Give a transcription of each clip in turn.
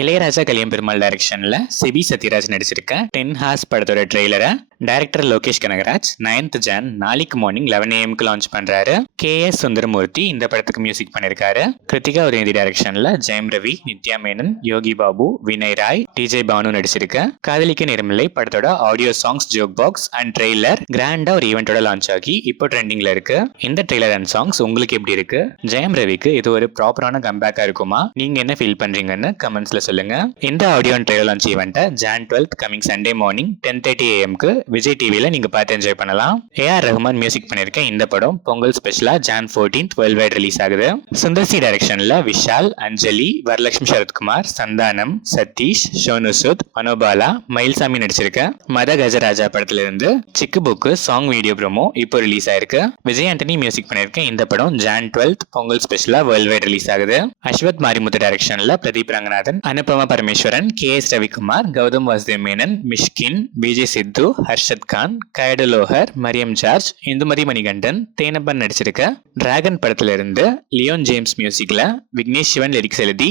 இளையராஜா கலியம்பெருமாள் டைரக்ஷன்ல CP Sathyaraj நடிச்சிருக்க 10 hours படத்தோட ட்ரெய்லரை director Lokesh Kanagaraj 9th Jan நாளைக்கு மார்னிங் 11 AM லான்ச் பண்றாரு. KS சுந்தரமூர்த்தி இந்த படத்துக்கு மியூசிக் பண்ணிருக்காரு. கிருத்திகா உதயநிதி டைரக்ஷன்ல ஜெயம் ரவி, நித்யா மேனன், யோகி பாபு, வினய் ராய், டிஜே பானு நடிச்சிருக்க காதலிக்க நேரமில்லை படத்தோட audio songs, jukebox and trailer கிராண்டா ஒரு ஈவெண்டோட லான்ச் ஆகி இப்போ ட்ரெண்டிங்ல இருக்கு. இந்த ட்ரெய்லர் அண்ட் சாங்ஸ் உங்களுக்கு எப்படி இருக்கு? ஜெயம் ரவிக்கு இது ஒரு ப்ராப்பரான கம்பேக்கா இருக்குமா? நீங்க என்ன ஃபீல் பண்றீங்கன்னு கமெண்ட்ஸ்ல சொல்லுங்க. இந்த ஆடியோ அண்ட் ட்ரெய்லர் லான்ச் ஈவெண்ட்டை Jan 12th coming Sunday morning 10:30 AM Vijay டிவில நீங்க பார்த்து என்ஜாய் பண்ணலாம். ஏஆர் ரஹ்மான் மியூசிக் பண்ணிருக்க இந்த படம் பொங்கல் ஸ்பெஷலா Jan 14th world wide release ஆகுது. சுந்தர்சி டைரக்ஷன்ல விஷால், அஞ்சலி, வரலட்சுமி சரத்குமார், சந்தானம், சதீஷ், ஷோனு சூத், மனோபாலா, மயில்சாமி நடிச்சிருக்க மத கஜராஜா படத்துல இருந்து சிக்கு புக்கு சாங் வீடியோ ப்ரோமோ இப்போ ரிலீஸ் ஆயிருக்கு. விஜய் ஆண்டனி மியூசிக் பண்ணிருக்க இந்த படம் Jan 12th பொங்கல் ஸ்பெஷலா வேர்ல்ட் வைட் ரிலீஸ் ஆகுது. அஸ்வத் மாரிமுத்து டைரக்ஷன்ல பிரதீப் ரங்கநாதன், அனுபமா பரமேஸ்வரன், KS ரவிக்குமார், கௌதம் வாசுதேவ் மேனன், மிஷ்கின், விஜய் சித்து, ஹர்ஷத் கான், கயடு லோஹர், மரியம் ஜார்ஜ், இந்துமதி மணிகண்டன், தேனப்பன் நடிச்சிருக்க டிராகன் படத்துல இருந்து லியோன் ஜேம்ஸ் மியூசிக்ல விக்னேஷ் சிவன் லிரிக்ஸ் எழுதி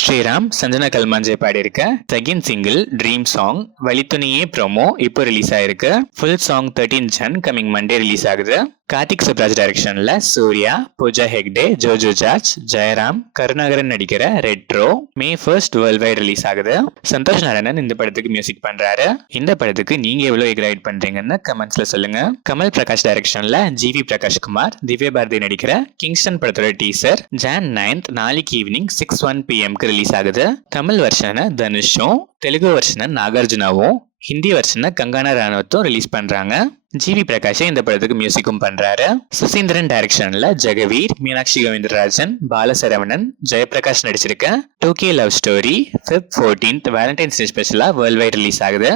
ஸ்ரீராம், சஞ்சனா கல்மாஞ்சே பாடியிருக்க second single dream song Vazhithunaiye promo இப்போ ரிலீஸ் ஆயிருக்கு. Full song 13th Jan coming Monday release ஆகுது. கார்த்திக் சுப்ராஜ் டைரக்ஷன்ல சூர்யா, பூஜா ஹெக்டே, ஜோஜோ ஜார்ஜ், ஜெயராம், கருணாகரன் நடிக்கிற Retro May 1st world wide release ஆகுது. சந்தோஷ் நாராயணன் இந்த படத்துக்கு மியூசிக் பண்றாரு. இந்த படத்துக்கு நீங்க எவ்வளவு எக்ரைட் பண்றீங்கன்னு கமெண்ட்ஸ்ல சொல்லுங்க. கமல் பிரகாஷ் டைரக்ஷன்ல GV பிரகாஷ் குமார், திவ்யா பாரதி நடிக்கிற கிங்ஸ்டன் படத்தோட டீசர் Jan 9th நாளைக்கு ஈவினிங் 6:01 PM ரிலீஸ் ஆகுது. தமிழ் வெர்ஷனை தனுஷும், தெலுங்கு வெர்ஷனை நாகார்ஜுனாவும், ஹிந்தி வெர்ஷனை கங்கானா ராணவத்தும் ரிலீஸ் பண்றாங்க. GV பிரகாஷ் இந்த படத்துக்கு மியூசிக்கும் பண்றாரு. சுசீந்திரன் டைரக்ஷன்ல ஜெகவீர், மீனாட்சி கோவிந்தராஜன், பாலசரவணன், ஜெயபிரகாஷ் நடிச்சிருக்க 2K love story Feb 14th Valentine's day ஸ்பெஷலா வேர்ல்ட் வைட் ரிலீஸ் ஆகுது.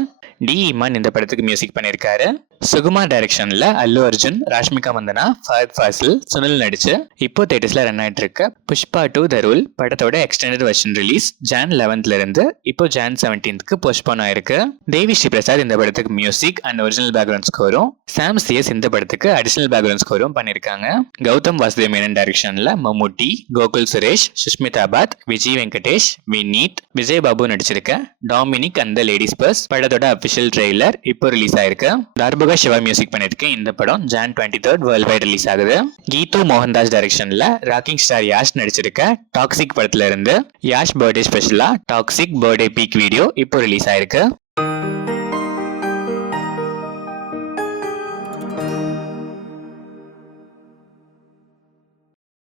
டி இமான் இந்த படத்துக்கு மியூசிக் பண்ணிருக்காரு. சுகுமார் டைரக்ஷன்ல அல்லு அர்ஜுன், ராஷ்மிகா மந்தனா, ஃபஹத் ஃபாசில், சுனில் நடிச்சு இப்போ தியேட்டர்ஸ்ல ரன் ஆயிட்டு இருக்க புஷ்பா 2 த ரூல் படத்தோட extended version release Jan 11th இருந்து இப்போ Jan 17th போஸ்ட்போன் ஆயிருக்கு. தேவி ஸ்ரீ பிரசாத் இந்த படத்துக்கு மியூசிக் அண்ட் ஒரிஜினல் பேக்ரவுண்ட் ஸ்கோரும், சாம் சிஎஸ் இந்த படத்துக்கு அடிஷனல் பேக்ரவுண்ட் ஸ்கோரும் பண்ணிருக்காங்க. கௌதம் வாசுதேவ் மேனன் டைரக்ஷன்ல மம்முட்டி, கோகுல் சுரேஷ், சுஷ்மிதா பாத், விஜய் வெங்கடேஷ், வினீத், விஜய் பாபு நடிச்சிருக்க Dominic and the ladies purse படத்தோட அபிஷியல் ட்ரெய்லர் இப்போ ரிலீஸ் ஆயிருக்கு. தார்புகா சிவா மியூசிக் பண்ணிருக்கேன் இந்த படம் Jan 23rd world wide release ஆகுது. கீது மோகன்தாஸ் டைரக்ஷன்ல ராக்கிங் ஸ்டார் யாஷ் நடிச்சிருக்க டாக்ஸிக் படத்துல இருந்து யாஷ் பர்த்டே ஸ்பெஷலா டாக்ஸிக் பர்த்டே பீக் வீடியோ இப்போ ரிலீஸ் ஆயிருக்கு.